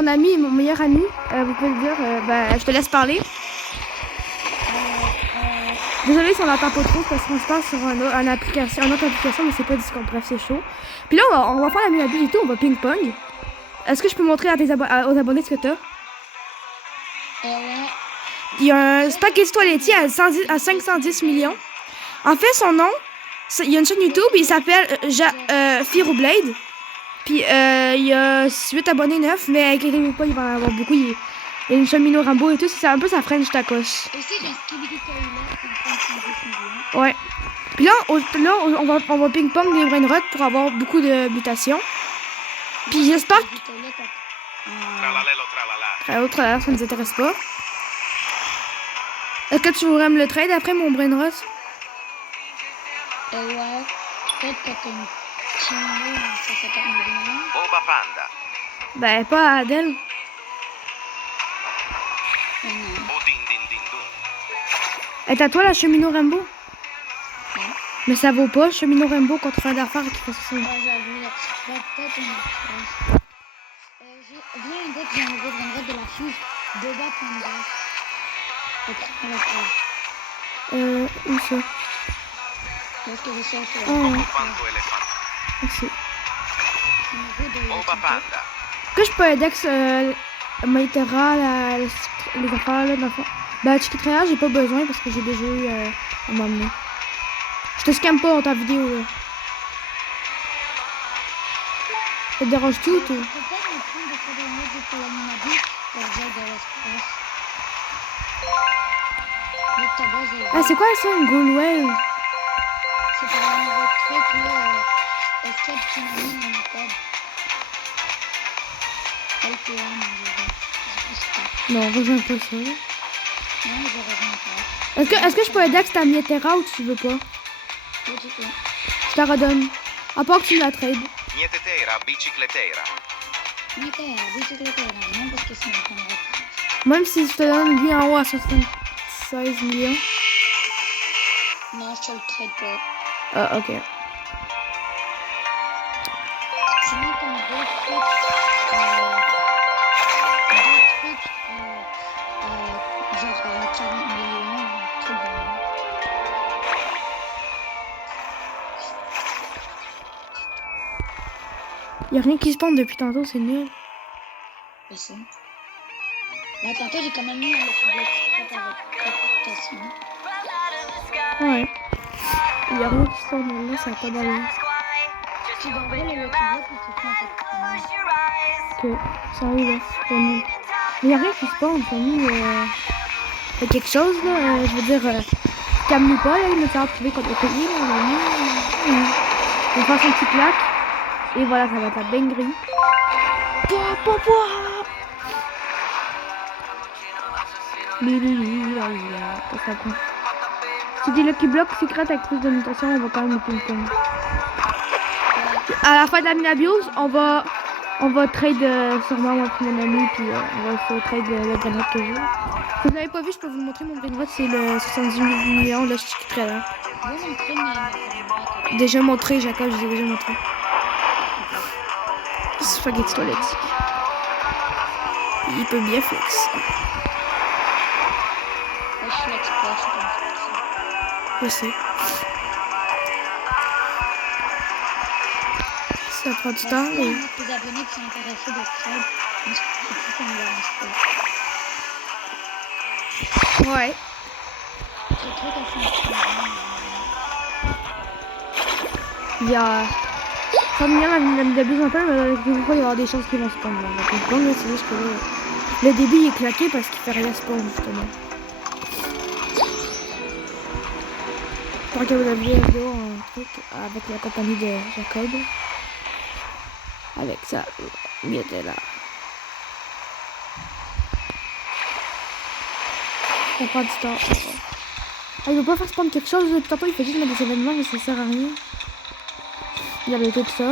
mon ami, mon meilleur ami, vous pouvez le dire, je te laisse parler. Désolé si on n'entend pas trop parce qu'on se passe sur une autre application, mais c'est pas Discord, bref, c'est chaud. Puis là, on va faire la même habitude et tout, on va ping-pong. Est-ce que je peux montrer à aux abonnés ce que t'as? Ouais. Il y a un spaghetti toiletier à 510 millions. En fait, son nom, il y a une chaîne YouTube, il s'appelle Firoblade. Puis il y a 8 abonnés 9, mais inquiétez-vous pas, il va en avoir beaucoup. Il y a une Chemino Rambo et tout, c'est un peu sa French tacos. Aussi, j'ai un Skibidi Toilet qui me prend 510 millions. Ouais. Puis là, on va ping-pong des brainrots pour avoir beaucoup de mutations. Puis j'espère que... Tralala, ça ne nous intéresse pas. Est-ce que tu voudrais me le trade après mon brainrot? Ouais. Peut-être que t'as une Chimino à 150 millions. Boba Panda. Ben, pas à Adèle. Non. Oh, din din din dun. Est à toi la Chemino Rambo? Ouais. Mais ça vaut pas, Chemino Rambo contre un d'affaires qui fait ça. Ah, j'avoue, peut-être une autre. Viens un gars qui a un nouveau brainrot de la fuse. Boba Panda. Où ça? Parce que je cherche Elefanto elefant. Merci. Boba Panda. Que je peux index Maitera, les affaires là, dans le fond. Ben, Chiquitraya, j'ai pas besoin parce que j'ai déjà eu à m'emmener. Je te scamme pas dans ta vidéo là. Ça te dérange tout, toi? Peut-être me prendre des coordonnées de Colombie pour que j'aille de l'espace. Ah, c'est quoi ça, une Goldwell? C'est pour un nouveau truc là. Escape Tsunami Limited. LPM, Non, rejoins pas ça. Là. Non, je rejoins pas. Est-ce que je peux index ta Mietera ou tu veux pas? Oui, tu peux. Je te la redonne. À part que tu me la trades. Nietetera, bicicletera. Mais t'es à bicyclette, non, parce que c'est un peu. Même si je te donne lui en haut à 76 millions. Non, je te le trade pas. Ah, ok. Sinon, comme d'autres trucs, genre 40 millions, tout bon. Y'a rien qui se pend depuis tantôt, c'est nul. Je sais. Là, tantôt, j'ai quand même mis le public avec réputation. Ouais. Y'a rien qui se pend là, ça a pas d'allure. Tu dois enlever le public ou tu prends ta Ok, ça arrive là, c'est pas nul. Mais y'a rien qui se pend, Fanny. Fait quelque chose là, je veux dire, calme-nous pas là, il me fait trouver qu'on est payé là, on va faire son petit claque. Et voilà, ça va être la dinguerie. Si des Lucky Block secret avec plus de mutation, on va quand même le ping-pong. À la fin de la mini-abuse, on va trade sûrement moi et mon ami, puis on va se trade le brainrot que j'ai. Si vous n'avez pas vu, je peux vous montrer mon brainrot, c'est le 78 millions, là je suis très là. Déjà montré, Jacob, je l'ai déjà montré. Spaghetti toilette. Il peut bien flex. Je sais. Ça prend du temps, mais... Les abonnés qui sont intéressés de trade, mais je sais qu'on va Ouais. Il y a... Ça me vient la début un peu, mais des fois il y aura des chances qu'ils vont spawn. Donc c'est juste que là, le début il est claqué parce qu'il fait rien spawn justement. Pour que vous avez vu la vidéo un truc avec la compagnie de Jacob. Avec ça, il était là. Ça prend du temps. Ah, il veut pas faire spawn quelque chose depuis tantôt, il fait juste mettre des événements mais ça sert à rien. Il y avait tout ça.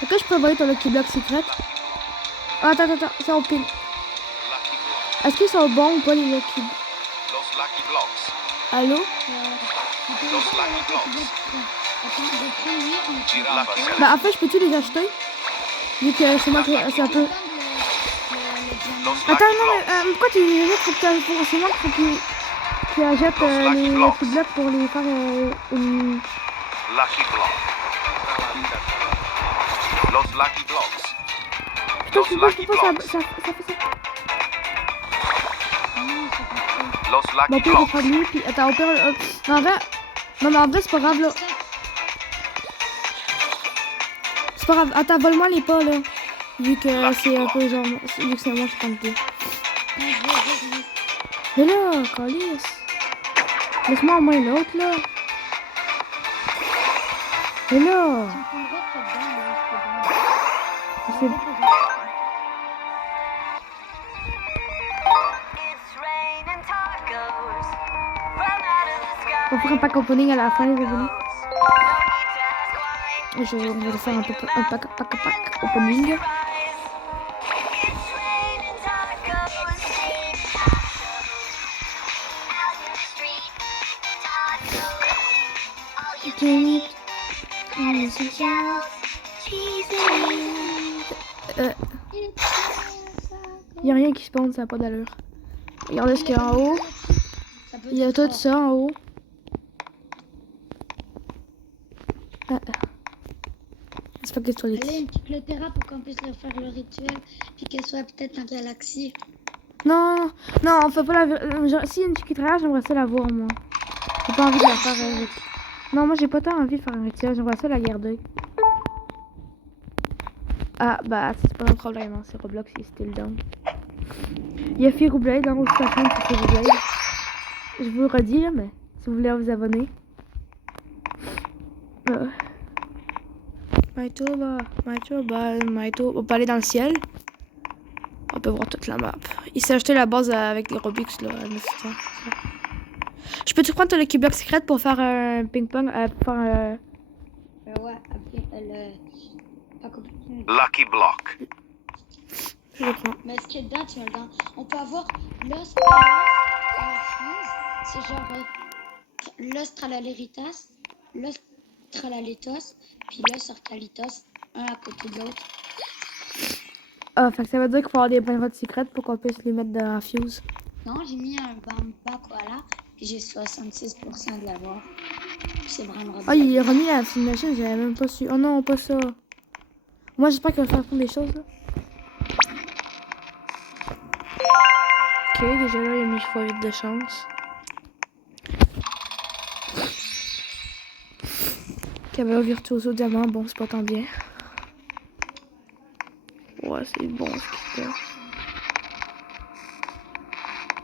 Est-ce que je peux envoyer ton Lucky Block secret? Ah, attends, c'est en pile. Est-ce qu'ils sont bons ou pas les Lucky Blocks? Los Lucky Blocks. Allô? Los Lucky Blocks. Bah en fait, je peux-tu les acheter? Vu que c'est moi qui... C'est un peu... Los Attends, Lucky non, Blocks. mais pourquoi tu les jettes? C'est moi qui achète les petits blocs pour les faire une... Lucky Block. Los Lucky Blocks. Putain, Los je sais pas Lucky pourquoi Blocks. ça fait ça. Los Bon, Lucky puis on va Blocks. prendre lui, puis attends, on perd... non, en vrai... Non, mais en vrai, c'est pas grave, là. C'est pas grave. Attends, vole-moi les pas, là. Vu que c'est un peu genre... Vu que c'est moi qui prends le tout. Mais là, calice. Laisse-moi au moins l'autre, là. Mais là... C'est... On fera un pack opening à la fin, les amis. On va faire un pack opening. Y a rien qui spawn, ça n'a pas d'allure. Regardez ce qu'il y a en haut. Il y a tout ça en haut. C'est pas question Allez, une petite Clétéra pour qu'on puisse leur faire le rituel, puis qu'elle soit peut-être en galaxie. Non, non, on fait pas la... Genre, si y a une petite rage, j'aimerais ça la voir, moi. J'ai pas envie de la faire avec... Non, moi j'ai pas tant envie de faire un rituel, j'aimerais ça la garder. Ah, bah, c'est pas un problème, hein. C'est Roblox qui est still down. Il y a Firoublade dans votre chaîne, c'est Firoublade. Je vous le redis, là, mais si vous voulez vous abonner. Maito, on peut aller dans le ciel. On peut voir toute la map. Il s'est acheté la base avec les Robux, là. Je peux te prendre ton Lucky Block secret pour faire un ping-pong, pour faire Ouais, après, pas compliqué. Lucky Block. Je le prends. Mais ce qui est dedans, tu me le donnes. On peut avoir l'os c'est genre l'os tralaleritas, l'os tralaletos, puis l'os orcalitos, un à côté de l'autre. Ah, fait que ça veut dire qu'il faut avoir des points de secrètes pour qu'on puisse les mettre dans la fuse. Non, j'ai mis un bamba koala, puis j'ai 66% de l'avoir. C'est vraiment Ah, il a remis la fuse machine, j'avais même pas su. Oh non, pas ça. Moi, j'espère qu'il va faire prendre des choses, là. Ok, déjà là, il a mis x8 de chance. Caméra virtuoso diamant, bon, c'est pas tant bien. Ouais, c'est bon ce qu'il fait.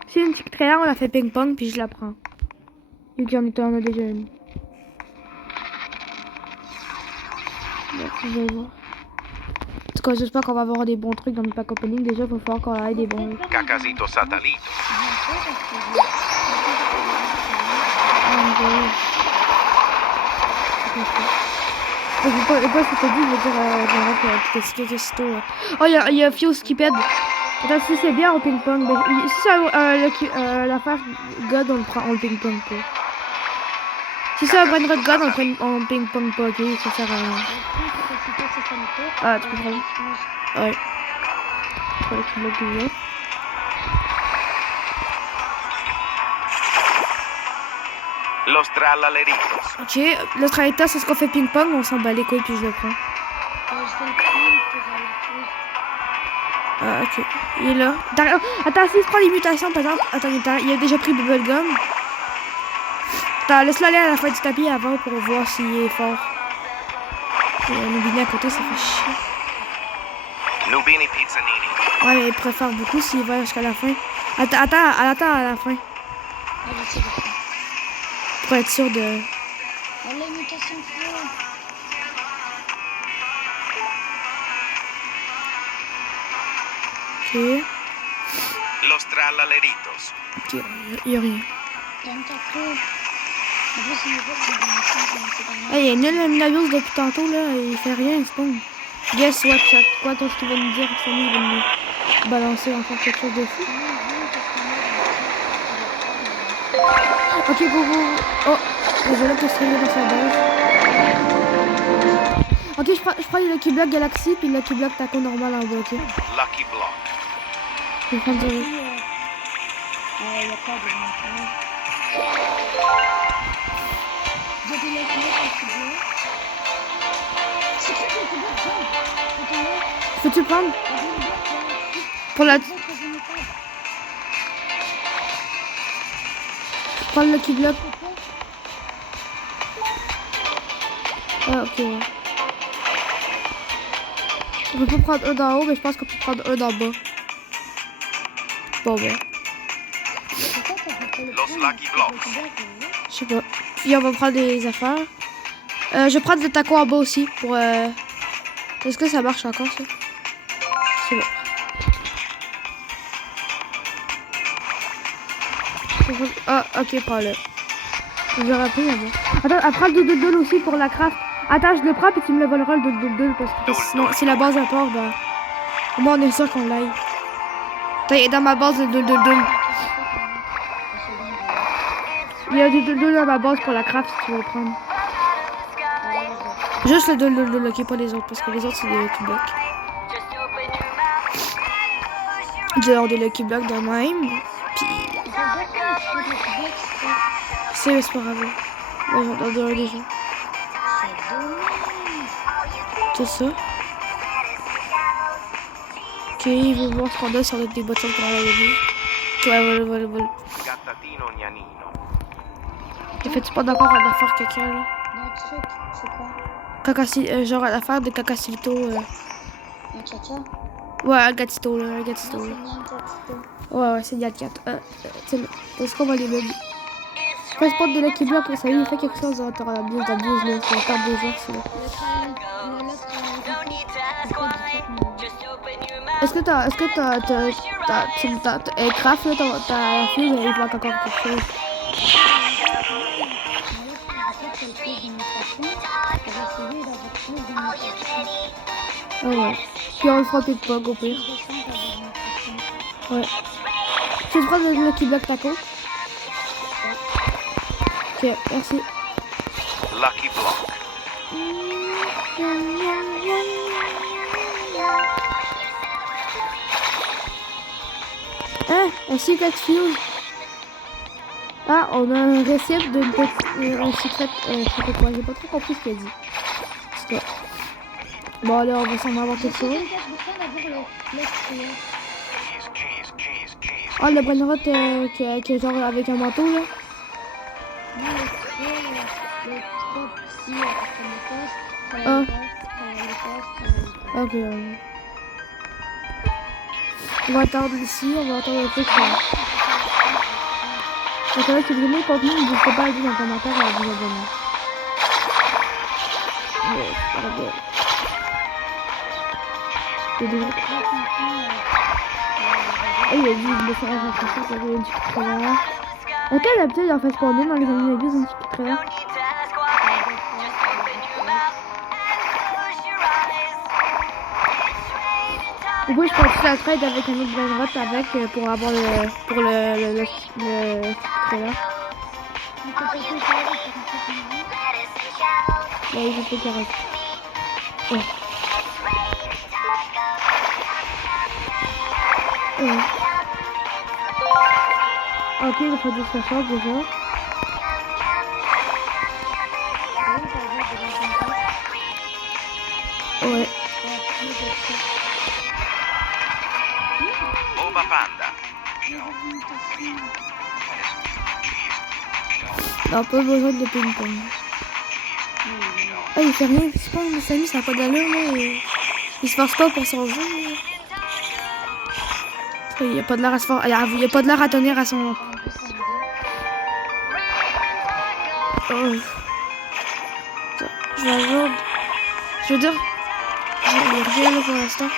Si une petite trailer, on la fait ping-pong, puis je la prends. Vu qu'il y en a déjà une. Bon, je vais voir. En tout cas, j'espère qu'on va avoir des bons trucs dans le pack opening. Déjà, il va falloir qu'on ait des bons. Cacasito Satalito. Je sais pas ce que t'as dit, je veux dire, oh, il y a Fuse qui pède. Attends, si c'est bien en ping-pong, ben, si c'est l'affaire God, on le prend en ping-pong pas. Si c'est un Brain Rot God, on le prend en ping-pong pas, ok, ça sert à rien. Ah, tu peux prendre. Ouais. Je crois que tu bloques déjà. Los Tralaleritos. Ok, le traiteur, c'est ce qu'on fait ping-pong, on s'en bat les couilles, puis je le prends. Je vais le prendre pour Ah, ok. Il est là. Attends, s'il se prend les mutations, par exemple. Attends, il a déjà pris Bubblegum. Attends, laisse-le aller à la fin du tapis avant pour voir s'il est fort. Il y a Nubini à côté, ça fait chier. Nubini Pizzanini. Ouais, mais il préfère beaucoup s'il va jusqu'à la fin. Attends à la fin. Pour être sûr de... Oh, la mutation feu. Ok. Los Tralaleritos. Ok, il y a rien. T'aimes ta feu. En plus, il me voit que c'est une Hey, il y a nul Navios depuis tantôt, là. Il fait rien, il spawn. Guess what, chat. Quoi, toi, ce qu'il va nous dire? Sammy, il va nous balancer encore quelque chose de fou. Ok, go. Oh, désolé que je suis dans sa base. Ok, je prends le Lucky Block Galaxy puis le Lucky Block Taco normal en bas, ok? Lucky Block. Je vais prendre ça. Il y a pas de montage. J'ai des Lucky Block à studio. C'est qui le Lucky Block jaune? Peux-tu le prendre? Pour la... Je prends le Lucky Block. Ah, ok, ouais. On peut pas prendre un d'en haut, mais je pense qu'on peut prendre un d'en bas. Bon, ben. Los Lucky Blocks. Je sais pas. Puis on va prendre des affaires. Je vais prendre le taco en bas aussi pour... Est-ce que ça marche encore, ça? C'est bon. Ah, ok, prends-le. Je vais rappeler avant. Attends, prends le doudou aussi pour la craft. Attends, je le prends puis tu me le voleras le doudou parce que sinon, c'est la base à part, bah... Au moins, on est sûr qu'on l'aille. T'es dans ma base de doudou. Il y a du doudou dans ma base pour la craft si tu veux le prendre. Juste le doudou, ok, pas les autres parce que les autres c'est des Lucky Blocks. Dehors des Lucky Blocks de même. Puis... C'est pas grave. Dans dehors des gens. C'est ça. Ok, il veut voir ce qu'on a sur des boîtes pour la vie. Ouais, voilà. Gattatino Gnanino. En fait, tu pas d'accord à l'affaire quelqu'un là. Non, truc, c'est quoi? Genre à l'affaire de Cacacito. Un tcha-tcha? Ouais, un gatito là, un gatito. Non, Là. c'est bien un tcha-tcha. Ouais, c'est Gat. Est-ce qu'on va les mêmes? Fais spot de Lucky Block, ça y est, il fait quelque chose, t'auras la buse, là, c'est la part des gens, c'est là. Est-ce que t'as craft là, ta fille, elle bloque encore quelque chose? Ah ouais. Puis on le fera peut-être pas, au pire. Ouais. Tu veux prendre le Lucky Block Taco? Ok, merci. Lucky Block. Ah, un secret fuse. Ah, on a un récip d'une petite... un secret... je sais pas quoi, j'ai pas trop compris ce qu'elle dit. C'est ça. Bon, là, on va s'en avoir quelque chose. Ah, le Brainrot qui est genre avec un manteau, là. Ah. Ok. On va attendre ici, on va attendre un peu. Donc là, si vous aimez le contenu, n'hésitez pas à le dire dans les commentaires et à vous abonner. Ouais, c'est pas bien. C'est déjà... Ah, il a dit de faire un français, ça avait une petite trailer. Ok, d'habitude, il en fait spawner dans les animés, une petite trailer. Du coup, je prends toute la trade avec un autre Brainrot avec pour avoir le trailer. Ouais, je fais carré. Ouais. Ouais. Ok, il faut 260 déjà. Ouais. Boba Panda. Non, pas besoin de ping-pong. Ah, il fait rien, c'est pas mon ami, ça a pas d'allure là. Il se force pas pour son jeu. Là. Il y a pas de l'air à se forcer. Il y a pas de l'air à tenir à son. Oh. Je vais avoir. Je veux dire. Il y a rien là pour l'instant.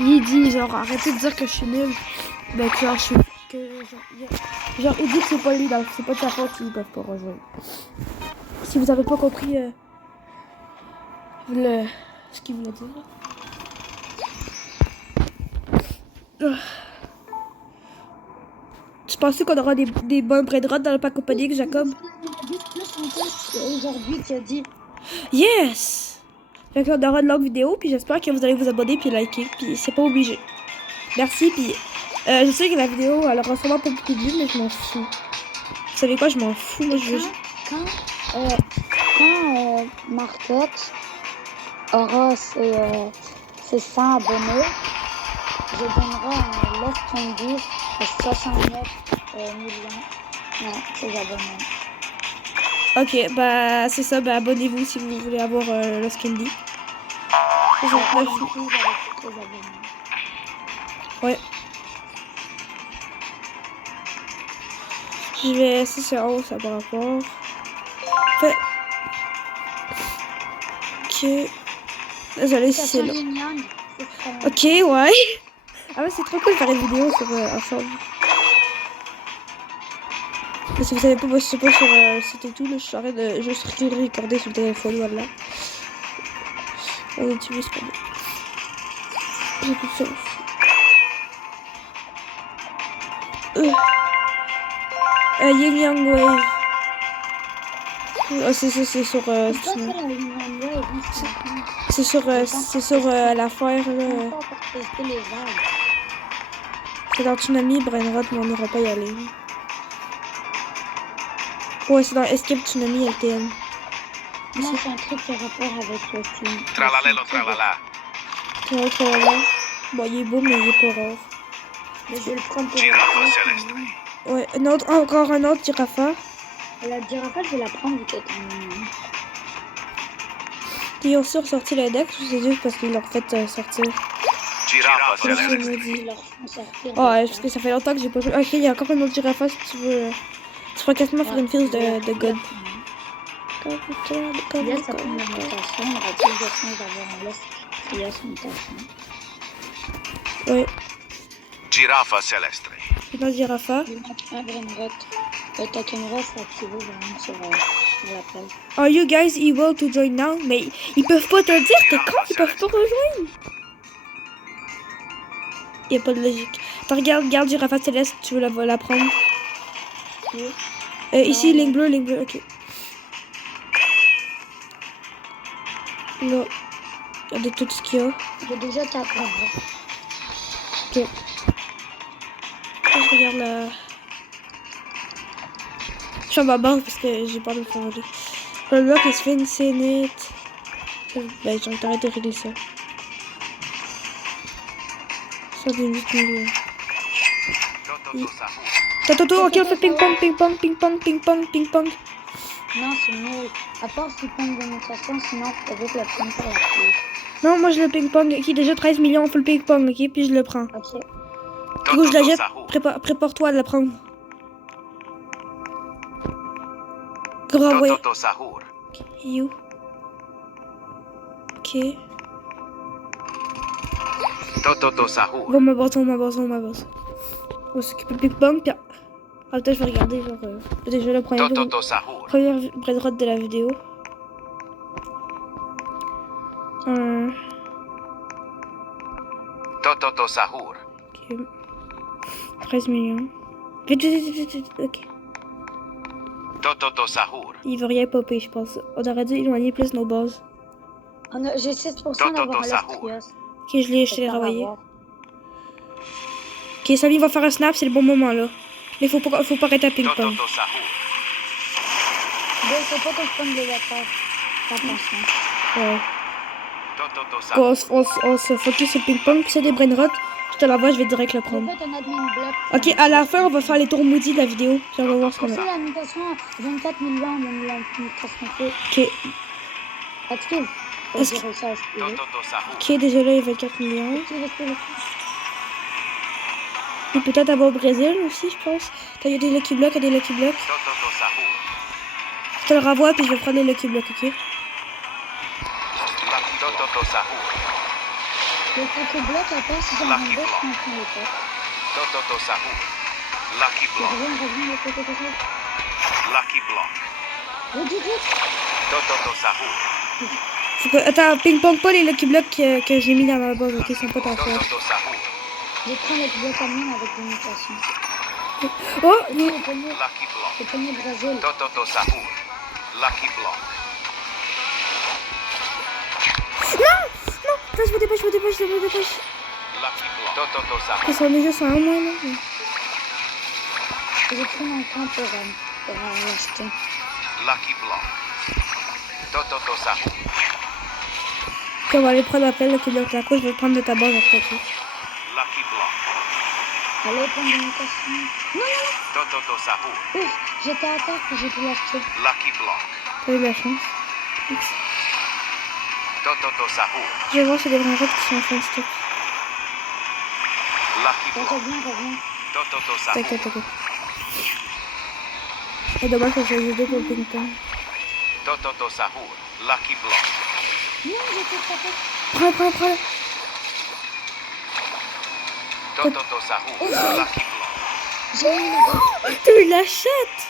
Il dit genre arrêtez de dire que je suis nul. Ben que genre je suis. Genre il dit que c'est pas lui, donc c'est pas de sa faute s'ils peuvent pas rejoindre. Si vous avez pas compris ce qu'il voulait dire. Tu pensais qu'on aura des bons brainrots dans le pack opening, Jacob? Aujourd'hui, tu as dit. Yes! Fait qu'on aura de longues vidéos, puis j'espère que vous allez vous abonner puis liker, puis c'est pas obligé. Merci, puis je sais que la vidéo, elle aura sûrement pas beaucoup de vues, mais je m'en fous. Vous savez quoi, je m'en fous, moi je veux... Quand Marcotte aura ses 100 abonnés, je donnerai un Lost Candy de 69 millions ses abonnés. Ok, bah c'est ça, bah abonnez-vous si vous voulez avoir Lost Candy. 69. Ouais. Je vais... Ça c'est en haut, ça par rapport. Fait... Ok. Désolé si c'est là. Ok, ouais. Ah ouais, c'est trop cool de faire une vidéo sur ensemble. Mais si vous savez pas, moi je sais pas sur c'était tout, là, je suis en train de juste recorder sur le téléphone, voilà. On utilise pas bien. J'ai plus de chance. Yin Yang Wave. Oh, c'est sur c'est sur l'affaire là. C'est dans Tsunami, Brainrot, mais on n'ira pas y aller. Ouais, c'est dans Escape Tsunami LTM. Non, c'est un truc qui a rapport avec le film. Tralalelo tralala. Tralala. Bon, il est beau, mais il est pas rare. Mais je vais le prendre pour Giraffa celestre. Ouais, encore un autre Giraffa. la girafe, je vais la prendre vu qu'elle est Ils ont ressorti le deck ou c'est juste parce qu'ils l'ont fait sortir? Giraffa C'est celestre. maudit. Ils leur font sortir. Oh, ouais, parce que ça fait longtemps que j'ai pas joué. Ok, il y a encore une autre Giraffa si tu veux. Tu pourrais quasiment faire une fuse de God. Il y a sa première mutation, on aura plus de chance d'avoir un lost qui a son mutation. Ouais, Giraffa celestre. c'est dans Giraffa. Il manque un Brainrot. Le token rose est activé vraiment sur l'appel. Are you guys able to join now? Mais ils peuvent pas te le dire, t'es con, ils peuvent pas rejoindre. Y a pas de logique. Attends, regarde Giraffa Céleste, tu veux la prendre? Oui. Ici, ligne bleue, ok. Là, regardez tout ce qu'il y a. J'ai déjà 4 Brainrot. Ok. Je regarde la... Je suis en ma base parce que j'ai peur de me faire voler. Le bloc est Sphinx, c'est net. Ben, j'ai arrêté de régler ça. Ça devient juste mieux. Toto, ok, on fait ping-pong. Non, c'est mieux. À part si prendre des mutations, sinon faut vite le prendre par la clé. Non, moi je le ping-pong. Ok, déjà 13 millions, on fait le ping-pong, ok, puis je le prends. Ok. Du coup, je la jette. Prépare-toi à la prendre. Gros, ouais. Toto sahur. You. Ok. Toto sahur. Bon, ma base. On va s'occuper du ping-pong, puis... Ah, peut-être je vais regarder, genre... déjà le premier... Toto sahur. Première brainrot de la vidéo. Toto sahur. Ok. 13 millions. Vite, ok. Toto sahur. Il veut rien popper, je pense. On aurait dû éloigner plus nos bases. J'ai 6% d'avoir un Lost Trios. Ok, je l'ai renvoyé. Ok, Samy va faire un snap, c'est le bon moment là. Mais faut pas arrêter à ping-pong. Toto sahur. Bon, il faut pas qu'on se prenne des affaires. Attention. Ouais. Toto Bon, sahur. on se focus sur ping-pong, puis c'est des brainrots. Je te l'envoie, je vais direct le J'ai prendre. fait un admin block. Ok, à la fin, on va faire les tours maudits de la vidéo. Puis on va voir ce qu'on C'est a. la mutation 24 millions, on a mis la mutation fait. Ok, Active. Est-ce J'ai réussi à activer. Toto sahur. ok, déjà là, il y a 24 millions. Active. Et peut-être avoir au Brésil aussi, je pense. Quand il y a des Lucky Blocks, Toto sahur. Je te le renvoie, puis je vais prendre les Lucky Blocks, ok? Toto sahur. Le coco bloc, à part si j'en ai un d'autres, je prends le top. Toto sahur. Lucky Je block. reviens, le coco bloc. Lucky block. Vite. Toto sahur. Faut que... Attends, ping-pong pas les Lucky Blocks que j'ai mis dans ma base, ok? Ils sont pas tant forts. Toto sahur. Je prends le bloc camion avec des mutations. Oh, Le premier Lucky Block. Brésil. Tototo Sahur. Lucky Block. attends, je me dépêche. Lucky Block. Tototo Sahur. Ils sont déjà sur un mois, là. Je prends un camp pour l'acheter. Lucky Block. Tototo Sahur. Ok, on va aller prendre l'appel, là, qui est de la cause. Je vais prendre de ta base, en fait. Lucky Block. Allez, prendre des mutations. Non, Tototo Sahur. ouf, j'étais à terre que j'ai pu l'acheter. Lucky Block. T'as eu de la chance. Tototo Sahur. Je vais voir si les vrais routes qui sont en fin de stock. Lucky Block. Reviens. Tototo Sahur. T'inquiète. Et dommage que j'ai les deux pour le ping-pong. Tototo Sahur. Lucky Block. Non, j'étais tapé. Prends. Tototo Sahur. Lucky Block. J'ai eu le dos. Tu l'achètes.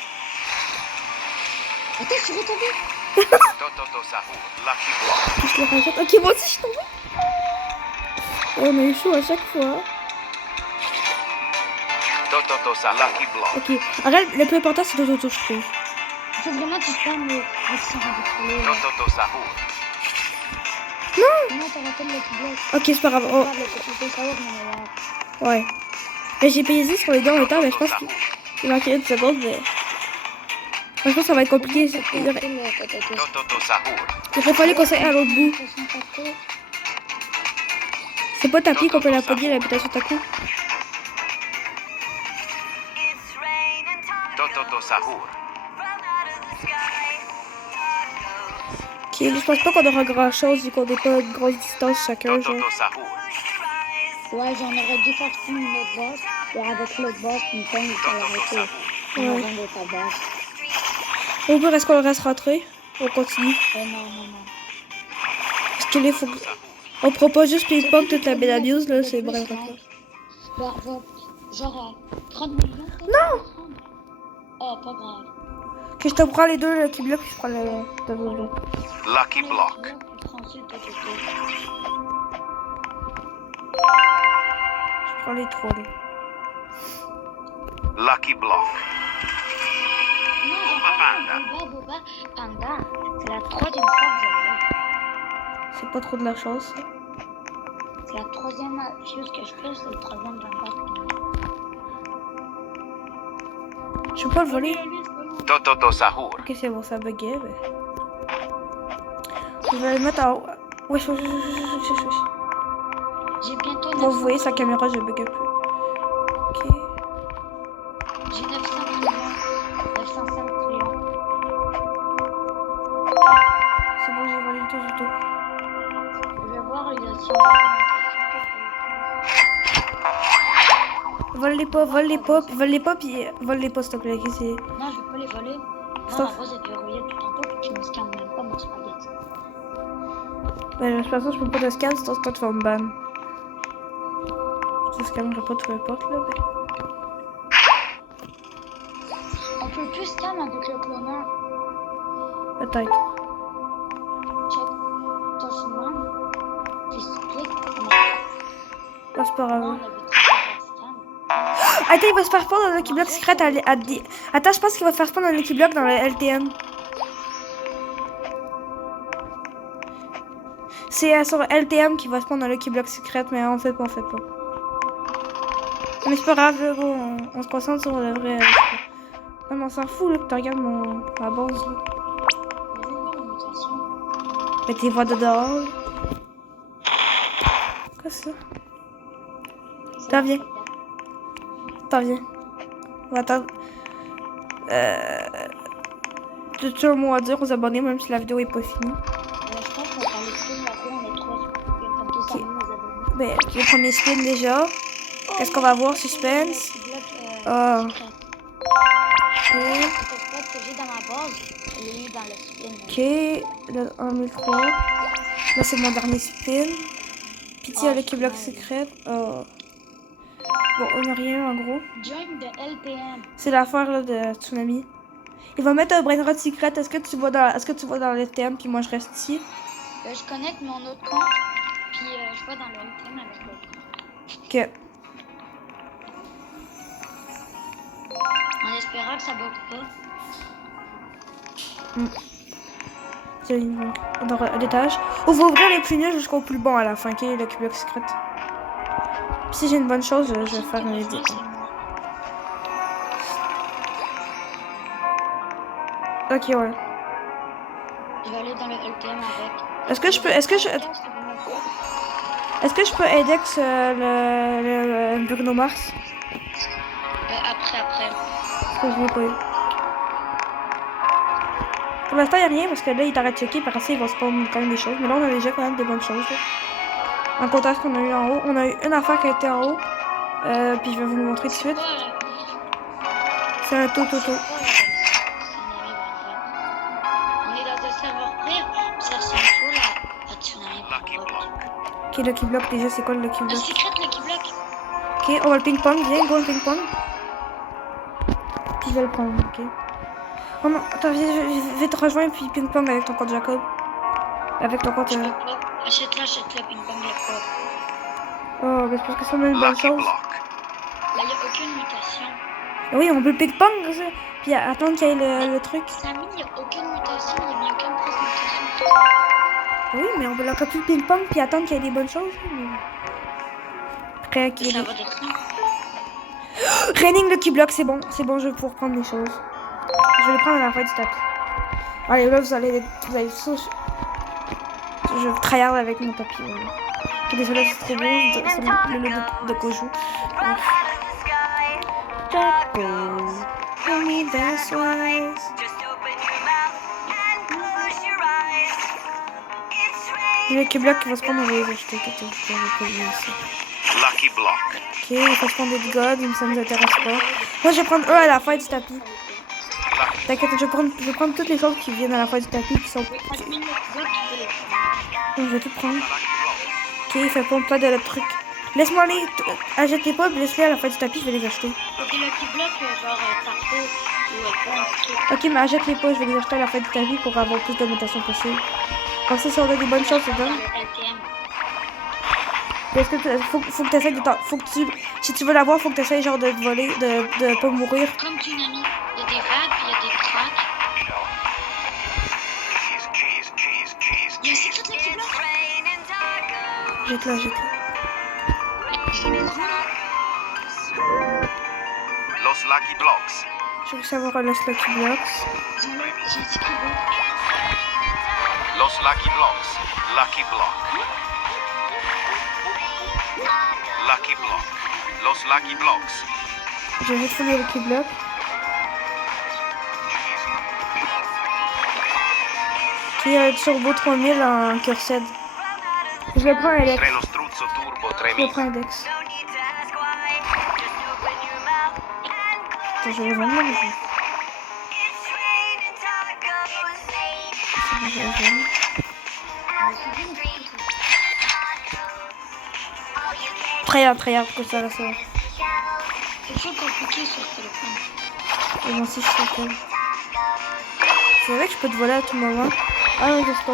Attends, je suis retombé. Tototo Sahur. Lucky Block. Je le rachète. Ok, moi aussi, je suis tombée. On a eu chaud à chaque fois. Tototo Sahur. Lucky Block. Ok, arrête, le plus important, c'est d'auto, je trouve. Il faut vraiment que tu spammes le accent avec le... Tototo Sahur. Non, t'as raté le petit bloc. Ok, c'est pas grave. Oh, Regarde, le petit savoir, mais ouais. Mais j'ai payé 10 pour les deux en même temps, mais je pense qu'il manquait une seconde, mais... Je pense que ça va être compliqué. Il Tototo Sahur. aurait fallu qu'on s'aille à l'autre bout. C'est pas tapis qu'on peut la pogner l'habitation taco. Tototo Sahur. Ok, je pense pas qu'on aura grand chose vu qu'on n'est pas une grosse distance chacun, genre. Tototo Sahur. Ouais, j'en aurais dû faire une autre boss. Et avec l'autre boss, une pomme, il fallait Tototo arrêter. Sahur. On Ouais. vend de ta boss. Au pire, est-ce qu'on reste rentré? On continue. Non. Parce que là, faut... On prend pas juste ping-pong toute la belle news, là, c'est bref. Genre 30 millions. Non! Oh, pas grave. Que je te prends les deux, là, qui bloquent, puis je prends le dodo. Lucky Block. Je prends les trois, là. Lucky Block. Boba, Panda. C'est la troisième fois que je l'ai. C'est pas trop de la chance, ça. C'est la troisième chose que je fais, c'est le troisième Panda. Je peux pas le voler. Tototo Sahur. Ok, c'est bon, ça buguait, mais... Je vais le mettre en haut. Wesh. J'ai bientôt Bon, vous voyez, sa caméra, je bug un peu. Ok. J'ai 900 millions. 905 millions. C'est bon, j'ai volé le tout du tout. Je vais voir, il y a si Vole les pas, puis vole les pas, s'il te plaît. Ok, c'est... non, je vais pas les voler. Non, Stop. la base est verrouillée tout en haut, tu ne scannes même pas mon spaghetti. Ben, de toute façon, je peux pas te scanner, sinon c'est toi qui vas me ban. Je te scannerai pas tout importe, là, mais... On peut plus scan avec le cloneur. Peut-être. Check. Touch one. Puis split. Ah, c'est pas grave. Non, on avait trop de scan. Attends, il va se faire spawn dans le Lucky Block secret Attends, je pense qu'il va faire spawn dans le Lucky Block dans le LTM. C'est sur LTM qu'il va spawn dans le Lucky Block secret, mais on fait pas. Mais c'est pas grave, là, bon, on se concentre sur le vrai. Non, mais on s'en fout, là, que tu regardes ma base, là. Je vais voir la mutation. Mais tes voix de dehors, là. Quoi ça? T'en viens. On va attendre. Tu as un mot à dire aux abonnés, même si la vidéo est pas finie. Je pense qu'on va parler de la roue, on est trois. Comme ça, Ok. nous abonnés. Ben, le premier spin déjà. Qu'est-ce qu'on va voir? Suspense. Ah. Le spot que j'ai dans ma base, je l'ai eu dans le spin. Ok. Le 1003. Là, c'est mon dernier spin. Pitié avec les blocs secrets. Oh. Bon, on n'a rien en gros. Join de LPM. C'est l'affaire là de Tsunami. Il va mettre un brainrot secret. Est-ce que tu vas dans le LTM puis moi je reste ici? Je connecte mon autre compte, puis je vais dans le LPM avec l'autre compte. Ok. espérant que ça bug pas. C'est dans l'étage. On va ouvrir les plus nuls jusqu'au plus bon à la fin, qui est le cube secret. Si j'ai une bonne chose, je vais faire un edit. Ok, ouais. Je vais aller dans le LTM avec. Est-ce que je peux index le Bruno Mars? Après. Parce que je l'ai pas eu. Pour l'instant, il n'y a rien parce que là, il t'arrête de checker. Par ça, il va se prendre quand même des choses. Mais là, on a déjà quand même des bonnes choses. Là. En comptant ce qu'on a eu en haut. On a eu une affaire qui a été en haut. Puis je vais vous le montrer tout de suite. C'est un toto. On est dans un serveur privé. Ça ressemble fou là à Tsunami. Lucky Block. Ok, Lucky Block, déjà, c'est quoi le Lucky Un Block? secret Lucky Block. Ok, on va le ping-pong. Viens, go le ping-pong. Puis je vais le prendre, ok. Oh non, attends, je vais te rejoindre puis ping-pong avec ton compte Jacob. Avec ton compte... Je peux pas. Achète-le, ping-pong le pas. Oh, mais c'est parce que ça me met une bonne Lucky chose. Block. Là, il n'y a aucune mutation. Oui, on peut le ping-pong, ça. Puis attendre qu'il y ait le truc. Samy, il n'y a aucune mutation. Il n'y a mis aucune présentation. Oui, mais on peut leur copier le ping-pong puis attendre qu'il y ait des bonnes choses. Après, qu'il y ait Ça des... va de ça. Raining Lucky Block, c'est bon, je vais pouvoir prendre des choses. Je vais les prendre à la fin du tapis. Allez, là, vous allez ça. Je tryhard avec mon tapis. Voilà. Ok, désolé, c'est trop beau. C'est le lot de Koju. Le Lucky Block qui va se prendre, on va les acheter. Lucky Block. Ok, il faut se prendre des God, ça ne nous intéresse pas. Moi, je vais prendre eux à la fin du tapis. T'inquiète, je vais prendre toutes les choses qui viennent à la fin du tapis qui sont... Je vais tout prendre. Ok, il fait pompe pas de le truc. Laisse-moi aller, achète-les pas, laisse-les à la fin du tapis, je vais les acheter. Ok, Lucky Block, genre Tarko ou pompe. Ok, mais achète-les pas, je vais les acheter à la fin du tapis pour avoir plus de mutation possible. Comme ça, si on a des bonnes choses, c'est bon. Est-ce que faut que tu essaies de faut que tu si tu veux l'avoir, faut que tu essaies genre de te voler, de pas mourir. Comme Tsunami, il y a des vagues, puis il y a des cracks. Cheese. Il y a un secret Lucky Block. Jette-la. Los Lucky Blocks. Je veux savoir un Lucky Blocks. J'ai un secret block. Los Lucky Blocks. Lucky Block. Lucky Block. Los Lucky Blocks. Je vais trouver le Lucky Block. Qui a le Turbo 3000 en cursed. Je le prends Alex. Treno Struzzo Turbo Je le 3000. prends Alex. Attends, je vais vendre le jeu. Je vais vendre. Tryhard, que ça va ça. C'est chaud compliqué sur le téléphone. Et moi aussi je sais pas. C'est vrai que je peux te voler à tout moment. Ah non, je sais pas.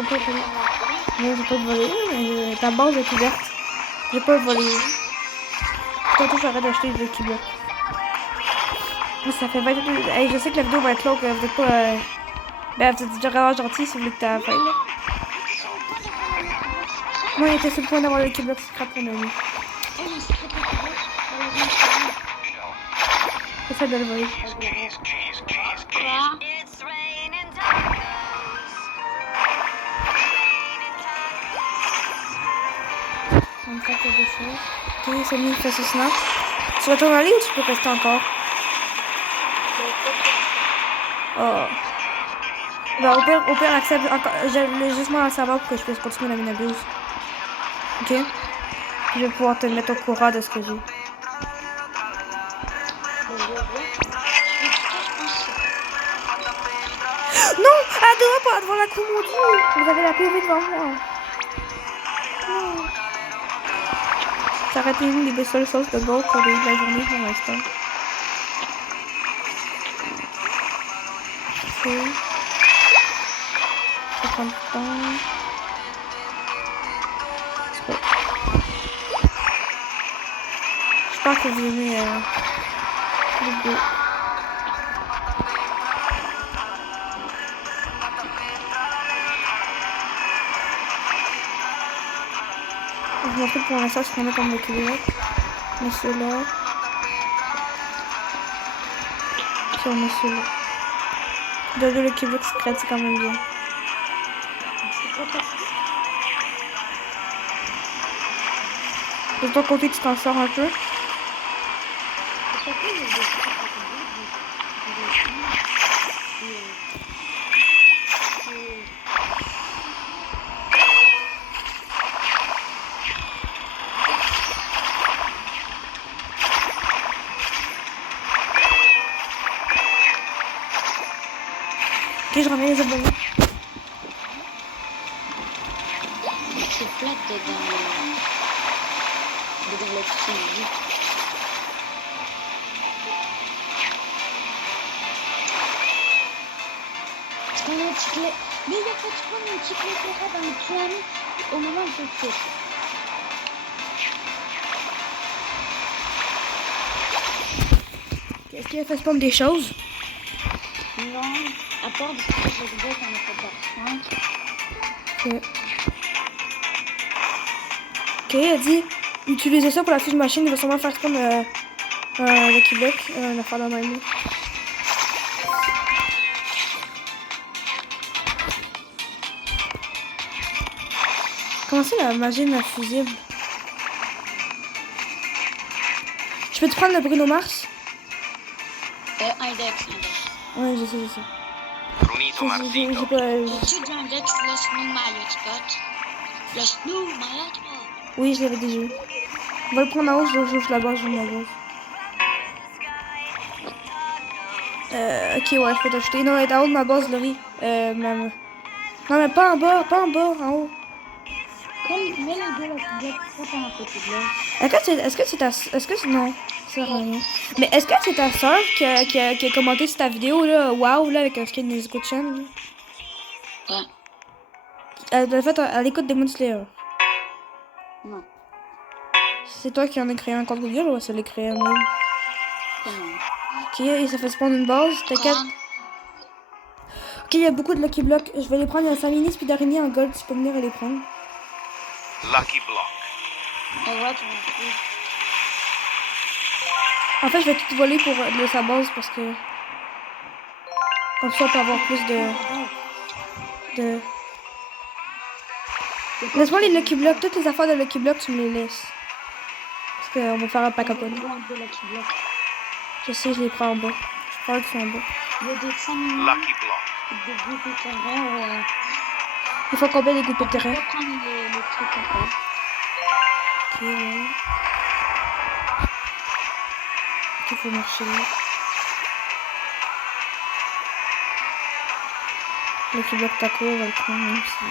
Non, je peux te voler, mais ta base est ouverte. Je peux te voler. Tantôt j'arrête d'acheter des Lucky Block. Mais ça fait 20 minutes. Hey, je sais que la vidéo va être longue, vous êtes pas... Ben, vous êtes déjà vraiment gentil si vous voulez que t'as fait là. Moi, il était sur le point d'avoir le Lucky Block scrap pour nous. Oh, il y a un secret Lucky Block. Dans la zone Essaye de le voler. Cheese. Quoi? 34 et des choses. Ok, c'est mis, il fait ce snap. Tu vas t'en aller ou tu peux rester encore? Oh. Bah, au pire, accepte encore. J'ai juste moi à savoir pour que je puisse continuer la mine abuse. Ok? Je vais pouvoir te mettre au courant de ce que j'ai. Non! Ah, devant pas devant la cour, mon dieu! Vous avez la PV devant moi. Non. Ça aurait été une des seules choses de bon pour la journée pour l'instant. Ok. Ça prend du temps. Je pense que vous aimez le beau. mon truc pour l'instant, c'est qu'on met comme le Block. On met ceux-là. Puis on met ceux-là. De le Block secret, c'est quand même bien. De ton côté, tu t'en sors un peu. Ok, je reviens les abonnés. C'est plate dedans le petit. Tu prends un petit clé. Mais il y a pas de prendre un petit clé dans le piano au moment où tu le fais. Est-ce qu'il a fait spawn des choses? Non, à part du coup, je vois qu'on a fait par 5. Ok. Ok, elle dit utiliser ça pour la fiche machine, il va sûrement faire comme un Lucky Block, une affaire de même. Comment c'est la machine à fusible? Je peux te prendre le Bruno Mars? Index. Ouais, je sais. Brunito J'ai Martito. pas... Tu dis Index, le Snow Maillot Scott. Le Snow Maillot, toi. Oui, je l'avais déjà eu. On va le prendre en haut, je la base, je la base. Ok, ouais, je peux t'ajouter. Non, elle est en haut de ma base, Laurie. Non, mais pas en bas, en haut. Comme, mets les deux là, tu dois pas faire un côté de là. Est-ce que c'est... Non, ça sert à rien. Mais est-ce que c'est ta soeur qui a commenté sur ta vidéo, là, wow, là, avec un skin Nezuko Chan, là? Ouais. En fait, elle écoute Demon Slayer. Non. C'est toi qui en as créé un compte Google ou ça l'a créé elle-même? Comment? Ok, et ça fait spawn une base, t'inquiète. Ok, il y a beaucoup de Lucky Blocks. Je vais les prendre, il y a 5 minis puis d'araignées en gold, tu peux venir et les prendre. Lucky Block. Ouais, tu m'as pris. En fait, je vais tout voler pour sa base parce que... Comme ça, on peut avoir plus de... Laisse-moi les Lucky Blocks, toutes les affaires de Lucky Blocks, tu me les laisses. Parce qu'on va faire un pack à pomme. Je sais, je les prends en bas. Je crois qu'ils sont en bas. Il y a des 5 minutes Lucky Block. de groupes de terrain. Il faut combien les groupes de terrain? On peut prendre les trucs en haut. Ok, ouais. Ok, il faut marcher là. Lucky Block taco, on va le prendre même si...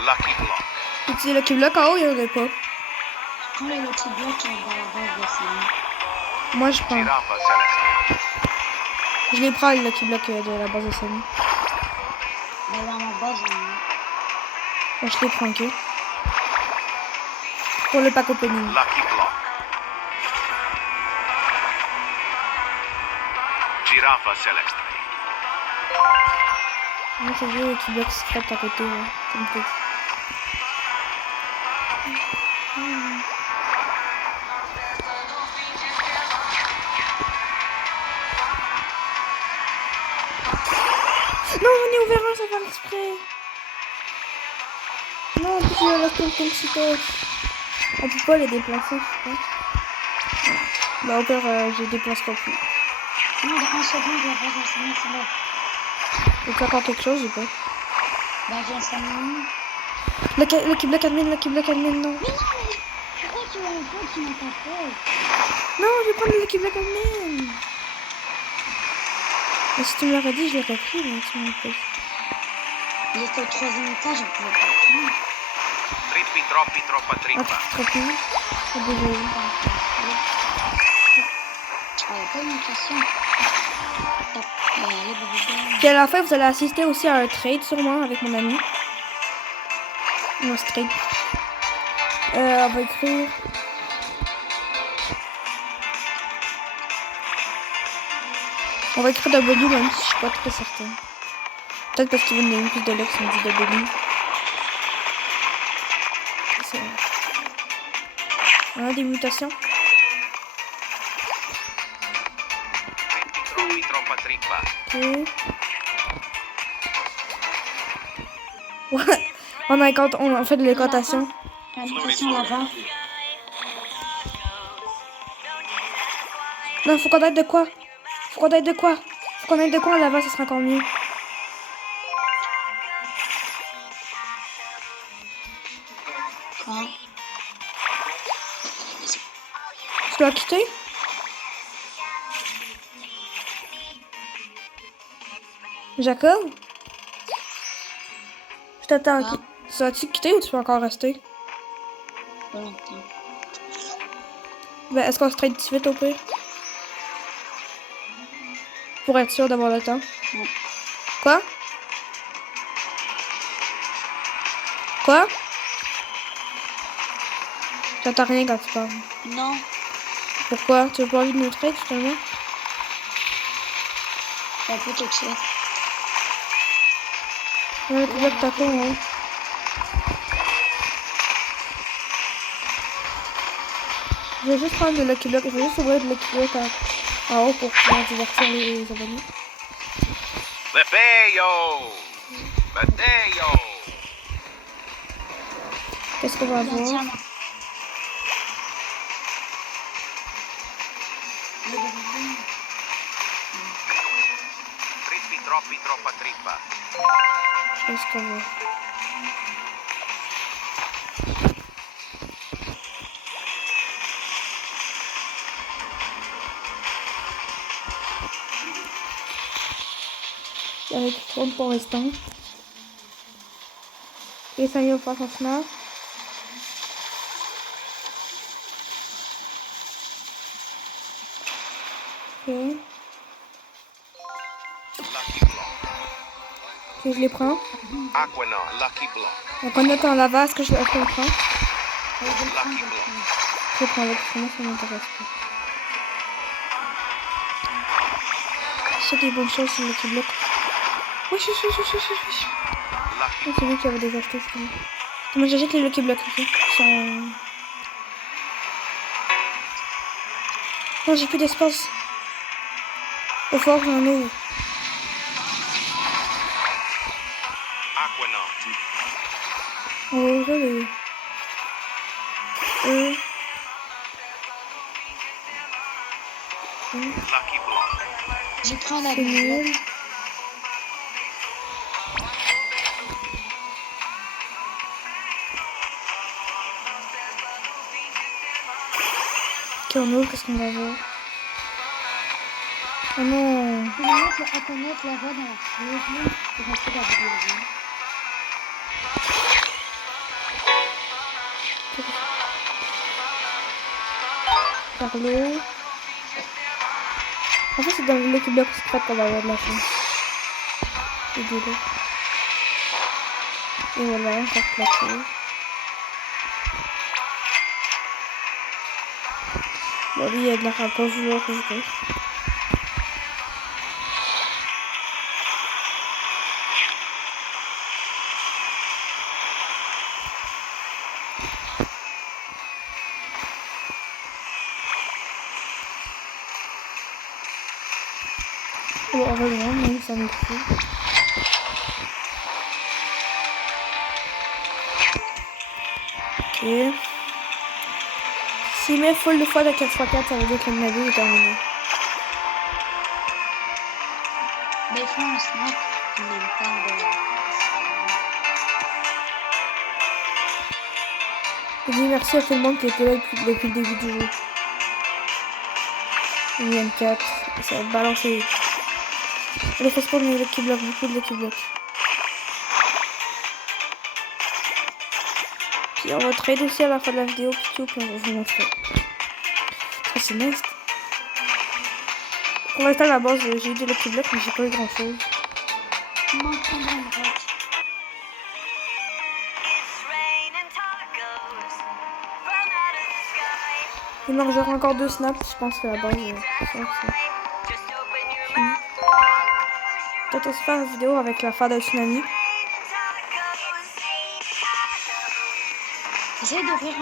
Lucky Block. Et tu dis Lucky Block en haut, il n'y en a pas. Prends les petits blocs dans la base de Samy. Moi, je prends. Giraffa Celeste. Je les prends, les Lucky Block de la base de Samy. Mais dans ma base, Moi, je les prends, ok. Pour le pack opening. Lucky Block. Giraffa Celeste. Moi, c'est vrai, Lucky Block secret à côté, ouais. Comme t'as dit. Non, on est ouvert un, ça va exprès. Non, en plus, il y a la tour on peut pas les déplacer, je crois. Bah, au pire, je déplace pas plus. non, dans 1 seconde, la base de Samy, c'est là. Et tu as encore quelque chose ou pas? Bah, j'ai un Samy. Lucky Block admin, non. Mais non, mais pourquoi tu as un peu qui m'a pas fait? Non, je vais prendre le Lucky Block admin. Mais si tu me l'aurais dit, je l'aurais pris, mais tu m'as pas. Il était au 3e étage, je pouvais pas le prendre. Trippi troppi troppa Ah, trippa. trop plus. C'est déjà eu. Ah, il n'y a pas une mutation. Allez, bordel. Puis à la fin, vous allez assister aussi à un trade, sûrement, avec mon ami. Non, c'est trade. On va écrire... On va écrire W, même si je suis pas très certain. Peut-être parce qu'il veut me donner plus de luxe, on dit W. On a des mutations. Troppi troppa trippa. Ok. Ouais. On a fait de l'équatation. La mutation lava. Non, faut qu'on aille de quoi? Faut qu'on aille de quoi? Faut qu'on aille de quoi là-bas, ça sera encore mieux. Hein? Tu dois quitter? Jacob? Je t'attends. Ah. Tu vas-tu quitter ou tu peux encore rester? Pas longtemps. Ben, est-ce qu'on se trade 18 au pire? Pour être sûr d'avoir le temps. Non. Quoi? Quoi? J'entends rien quand tu parles. Non. Pourquoi? Tu as pas envie de nous trade finalement? Ça peut tout de suite. Ouais, tu vois que t'as quoi, hein? Je vais juste prendre le Lucky Block. Je vais juste ouvrir le Lucky Block en haut pour pouvoir divertir les abonnés. Lepeo! Mateo! Qu'est-ce qu'on va avoir? Tiens, Trippi troppi troppa trippa. Qu'est-ce qu'on va? Avec trop pour l'instant. Et ça y est, on passe en finale. Ok. Lucky block. Ok, je les prends. Aquanon, lucky block. Donc on est en lava, est-ce que je le prends? Lucky block. Je prends l'autre, sinon ça m'intéresse pas. C'est des bonnes choses sur le Lucky Block. Wesh, wesh, wesh, wesh, wesh, wesh. Lucky Oh, c'est lui qui avait des achetés, c'est bon. Moi j'achète les Lucky Blocks ici. Ils sont... Non, j'ai plus d'espace. Au fort, j'en ai. Aquanon. On va ouvrir les... Lucky block. je prends la C'est nul. bibliothèque. Ok, on ouvre, qu'est-ce qu'on va voir? Oh non. Je vais mettre le Aquanet lava dans la fuse pour rester dans la vidéo. Par l'eau. En fait, c'est dans le Lucky Block secret qu'on va avoir de la chance. Et de l'eau. Et voilà, encore plaqué. Bon, lui, il y a de la raconte, je vais rouvrir. Bon, on va loin, même ça me fout. Ok. S'il met full de fois de 4x4, ça veut dire que le navire est terminé. Mais il faut un snack en même temps de... Je dis merci à tout le monde qui était là depuis le début du jeu. Il y a une 4, ça va balancer. Il faut spawn les Lucky Blocks, beaucoup de Lucky Blocks. Puis on va trade aussi à la fin de la vidéo, puis tout, puis on va vous montrer. Ça c'est nice. Pour l'instant à la base, j'ai eu des Lucky Blocks, mais j'ai pas eu grand chose. Comment prendre une roche? Il manque genre encore 2 snaps, je pense que la base, ça, c'est fini. Peut-être aussi faire une vidéo avec la fin de tsunami. J'essaie d'ouvrir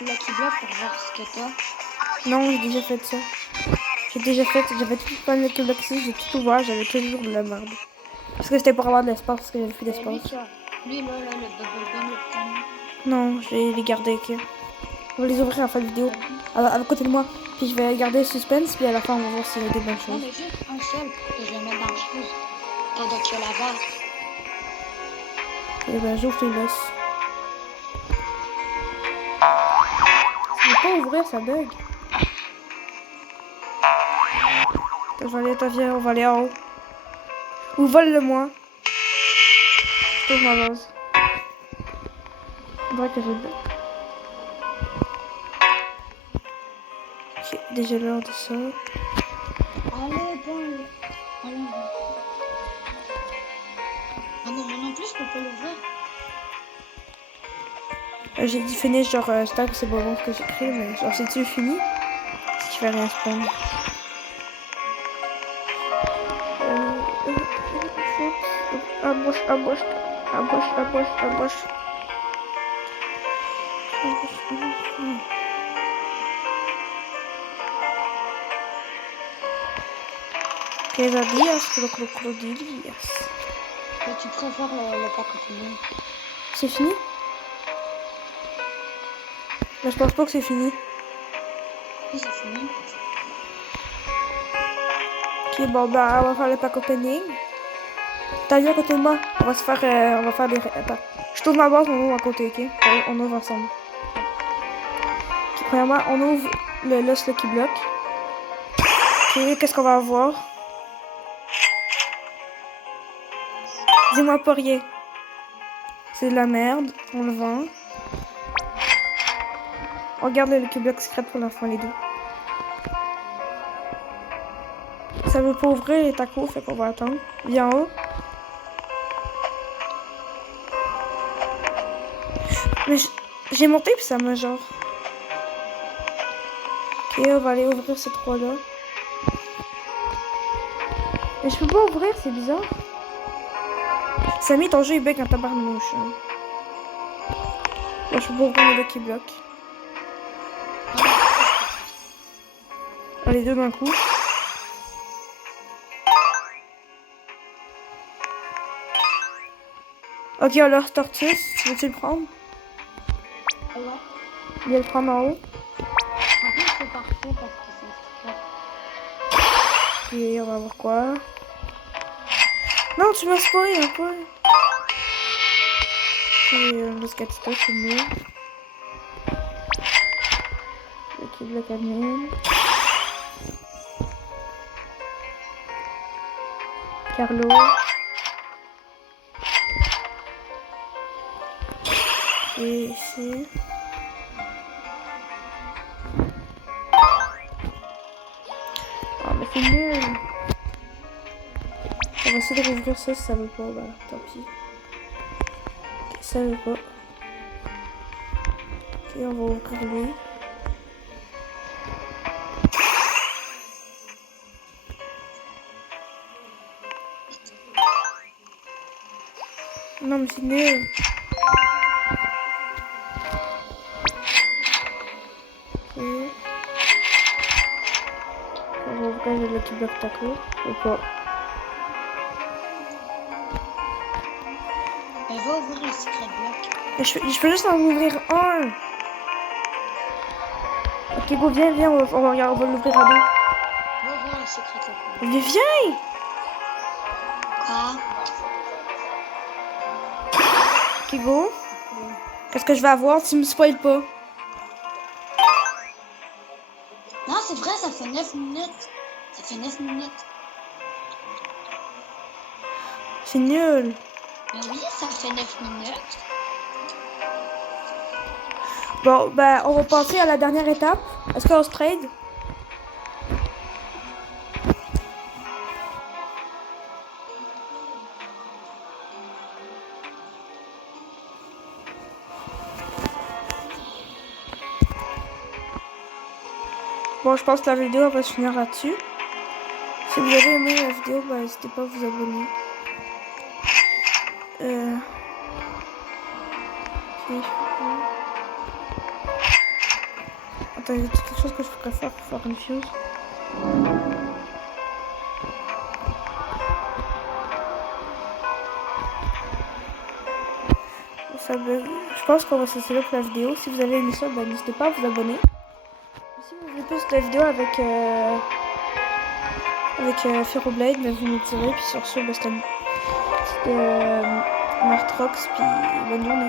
Lucky Block pour voir ce que t'as. Non, j'ai déjà fait ça. J'avais tout plein de Lucky Blocks, j'ai tout ouvert, j'avais toujours de la merde. Parce que c'était pour avoir de l'espace, parce que j'avais plus Lui, d'espace. ça. Lui, là, le Bubble Gun, le premier. Non, je vais les garder, ok. On va les ouvrir à la fin de vidéo, à côté de moi. Puis je vais garder le suspense, puis à la fin, on va voir s'il y a des bonnes Non, choses. mais juste un seul, et je le mets dans le chose. Pendant qu'il y a la base. Et ben, j'ouvre les laisse. Je ne peux pas ouvrir, ça bug. Attends, je vais aller, viens, on va aller en haut. Ou vole-le-moi. Je trouve ma base. On dirait que j'ai bug. Ok, déjà l'heure de ça. Allez, bon. Allez. Ah non, moi non plus, je peux pas l'ouvrir. J'ai dit finish, genre, j'espère que c'est bon ce que j'écris, mais genre, c'est-tu fini? Si je fais rien spawn. Ambush, ambush, ambush, ambush, ambush. Quesadillas, crocodillas. Mais tu préfères le pack opening. C'est fini? Mais je pense pas que c'est fini. Oui, c'est fini. Ok, bon, bah, on va faire le pack opening. T'as vu à côté de moi? On va se faire, on va faire des... Attends. Je trouve ma base, on ouvre à côté, ok? On ouvre ensemble. Ok, premièrement, on ouvre le Lost Lucky Block. Ok, qu'est-ce qu'on va avoir? Dis-moi pas rien. C'est de la merde, on le vend. On regarde le Lucky Block secret pour la fin, les deux. Ça veut pas ouvrir les tacos, fait qu'on va attendre. Viens en haut. Mais j'ai monté puis ça me genre. Ok, on va aller ouvrir ces trois-là. Mais je peux pas ouvrir, c'est bizarre. Samy, ton jeu est bug en tabarnouche. Moi, je peux pas ouvrir les Lucky Block. Ah, les deux d'un coup. Ok, alors Tortus, veux-tu le prendre? Ouais. Je vais le prendre en haut. En plus, c'est parfait parce que c'est secret. Et on va voir quoi. Non, tu m'as spoilé un peu. Ok, le scatito, c'est mieux. Lucky Block admin. Carlo. Et ici. Oh, mais c'est nul. On va essayer de rouvrir ça si ça veut pas. Bah, tant pis. Ok, ça veut pas. Ok, on va ouvrir lui. Non, mais c'est nul. Ok. On va ouvrir le Lucky Block taco. Ou pas. Mais va ouvrir le secret block. Mais je peux juste en ouvrir un. Ok, go, viens, on va l'ouvrir à deux. Va ouvrir le secret block. Mais viens! Quoi? Ok, go. Qu'est-ce que je vais avoir? Tu me spoil pas. Non, c'est vrai, ça fait 9 minutes. Ça fait 9 minutes. C'est nul. Mais oui, ça fait 9 minutes. Bon, bah, on va passer à la dernière étape. Est-ce qu'on se trade? Bon, je pense que la vidéo va se finir là-dessus. Si vous avez aimé la vidéo, bah, n'hésitez pas à vous abonner. Ok, T'as quelque chose que je ferais faire pour faire une fuse? Je pense qu'on va se laisser là pour la vidéo. Si vous avez aimé ça, ben, n'hésitez pas à vous abonner. Si vous voulez plus de vidéos avec Ferroblade, ben, vous me direz. Puis sur ce, ben, c'était Martrox, puis bonne journée.